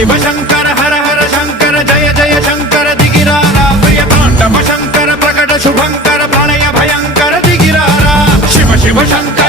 शिव शंकर हर हर शंकर जय जय शंकर दिगिरारा प्रिय तांडव शंकर प्रकट शुभंकर प्रलय भयंकर दिगिरारा शिव शिव शंकर